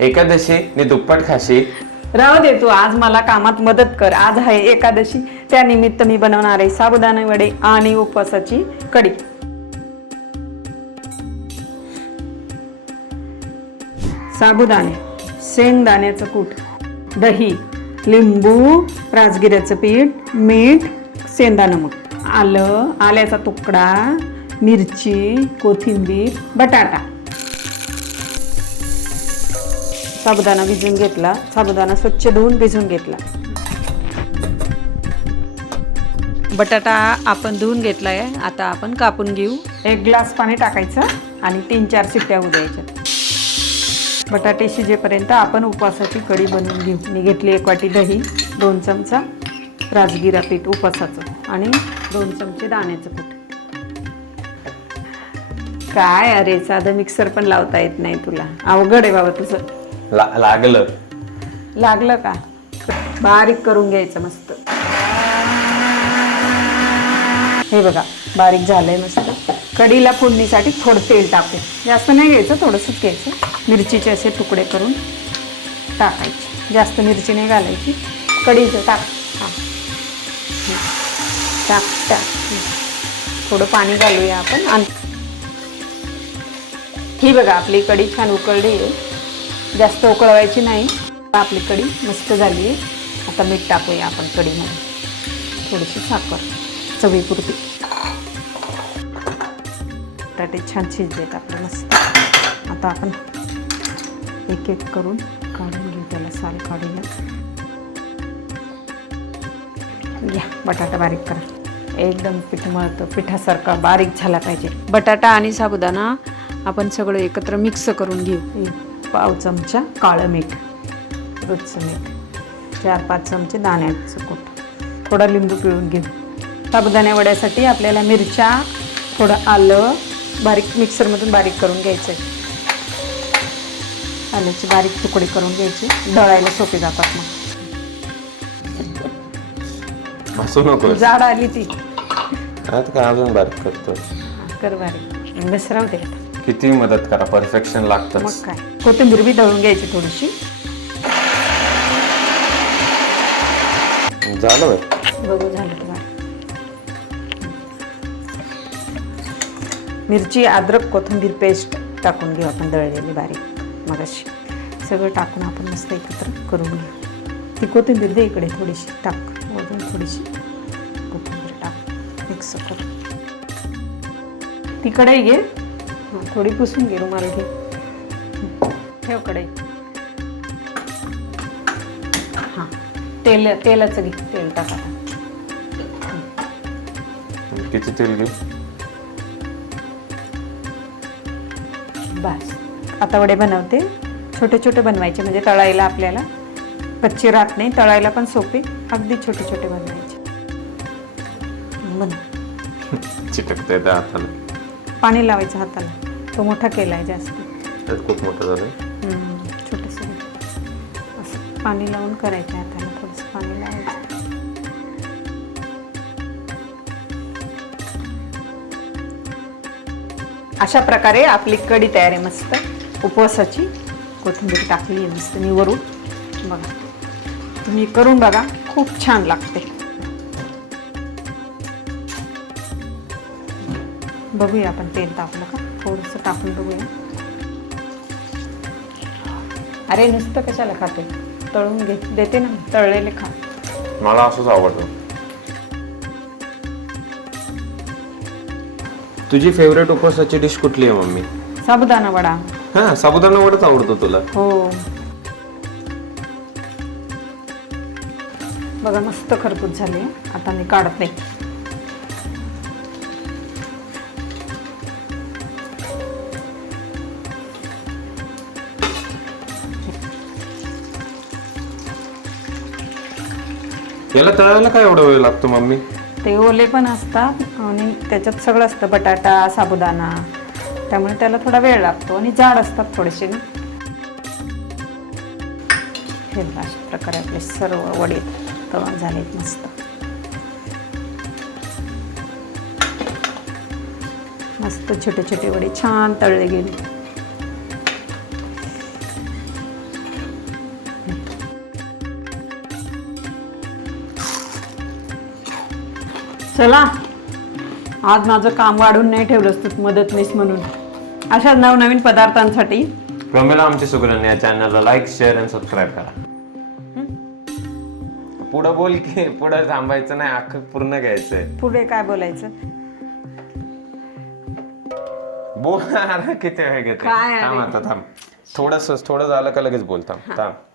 एकादशी नि दुप्पट खाशी. राहू दे तू, आज मला कामात मदत कर. आज आहे एकादशी, त्यानिमित्त मी बनवणार आहे साबुदाणे वडे आणि उपवासाची कढी. साबुदाणे, शेंगदाण्याचं कूट, दही, लिंबू, राजगिऱ्याचं पीठ, मीठ, सेंधा नमक, आलं, आल्याचा तुकडा, मिरची, कोथिंबीर, बटाटा. साबुदाणा भिजून घेतला. साबुदाणा स्वच्छ धुवून भिजून घेतला. बटाटा आपण धुवून घेतलाय. आता आपण कापून घेऊ. 1 ग्लास पाणी टाकायचं आणि 3-4 शिट्ट्या होऊ द्यायच्या. बटाटे शिजेपर्यंत आपण उपवासाची कढी बनवून घेऊ. मी घेतली 1 वाटी दही, 2 चमचा राजगिरा पीठ उपवासाचं आणि 2 चमचे दाण्याचं पीठ. काय अरे, साधं मिक्सर पण लावता येत नाही तुला. अवघड आहे बाबा तुझं. लागलं का? बारीक करून घ्यायचं मस्त. हे बघा बारीक झालंय मस्त. कढीला फोडणीसाठी थोडं तेल टाकू. जास्त नाही घ्यायचं, थोडंसंच घ्यायचं. मिरचीचे असे तुकडे करून टाकायचे. जास्त मिरची नाही घालायची. कढीचं टाक. हां टाक. थोडं पाणी घालूया आपण. आणि ही बघा आपली कढी छान उकळली आहे. जास्त उकळवायची नाही. आपली कढी मस्त झाली आहे. आता मीठ टाकूया आपण कढीमध्ये. थोडीशी साखर चवीपुरती. बटाटे छान शिजलेत आपले मस्त. आता आपण एक एक करून काढून घेऊ. त्याला साल काढूया. घ्या बटाटा बारीक करा. एकदम पीठ मळतं पिठासारखा बारीक झाला पाहिजे. बटाटा आणि साबुदाणा आपण सगळं एकत्र मिक्स करून घेऊ. 1 चमचा काळं मीठ, रोजचं मीठ, 4-5 चमचे दाण्याचं कूट, थोडा लिंबू पिळून घेऊ. साबुदाण्या वड्यासाठी आपल्याला मिरच्या, थोडं आलं बारीक मिक्सरमधून बारीक करून घ्यायचं आहे. आल्याची बारीक तुकडे करून घ्यायचे. दळायला सोपे जातात. मग हसू नको. जाड आली ती. आता काय अजून बारीक करतो. कर बारीक. मिसराव दे. किती मदत करा, परफेक्शन लागतं. मग काय. कोथिंबीर बी दळून घ्यायची थोडीशी. झालं बाई. बघू झालं तुम्हाला. मिरची, अद्रक, कोथिंबीर पेस्ट टाकून घेऊ आपण दळलेली बारीक मगाशी. सगळं टाकून आपण मस्त एकत्र करून घेऊ. ती कोथिंबीर दे इकडे थोडीशी टाक. अजून थोडीशी कोथिंबीर टाक. मिक्स करू. ती कढई घे. थोडी पुसून घे. रुमाल घे. ठेव कढई. हां तेलाचं घे. तेल टाका. किती तेल घेऊ? बस. आता वडे बनवते. छोटे छोटे बनवायचे म्हणजे तळायला आपल्याला कच्चे राहत नाही. तळायला पण सोपे. अगदी छोटे छोटे बनवायचे. चिटकते हाताला. पाणी लावायचं हाताला. तो मोठा केलाय जास्त. खूप मोठं झालं. छोटस असं पाणी लावून करायचं हाताला. थोडंसं पाणी लावायचं. अशा प्रकारे आपली कढी तयार आहे मस्त उपवासाची. कोथिंबीर टाकली आहे मस्त मी वरून. बघा तुम्ही करून बघा, खूप छान लागते. बघूया आपण तेल तापलं का. थोडंसं टाकून बघूया. अरे नुसतं कशाला खाते, तळून घे. देते ना तळलेले खा. मला असंच आवडतं. तुझी फेवरेट उपवासाची डिश कुठली आहे मम्मी? साबुदाणा वडा. हा, साबुदाणा वडाच आवडतो तुला? हो. बघा मस्त खरपूस झाले. आता मी काढते. याला तळायला काय एवढा वेळ लागतो मम्मी? ते ओले पण असतात आणि त्याच्यात सगळं असतं. बटाटा, साबुदाणा, त्यामुळे त्याला थोडा वेळ लागतो. आणि जाड असतात थोडेसे ना. हे अशा प्रकारे आपले सर्व वडे तळून झालेत मस्त. मस्त छोटे छोटे वडे छान तळले गेले. चला, आज माझं काम वाढून नाही ठेवलंस तू मदतनीस म्हणून. अशा नवनवीन पदार्थांसाठी प्रमेला आमची सुगरण या चॅनलला लाईक शेअर आणि सबस्क्राईब करा. पुढं बोल की, पुढं थांबायचं नाही, अख्खं पूर्ण घ्यायचंय. पुढे काय बोलायचं? बोल. अरे किती वेळ घेते. काय अरे? थांब आता, थांब. थोडं झालं का लगेच बोल. थांब.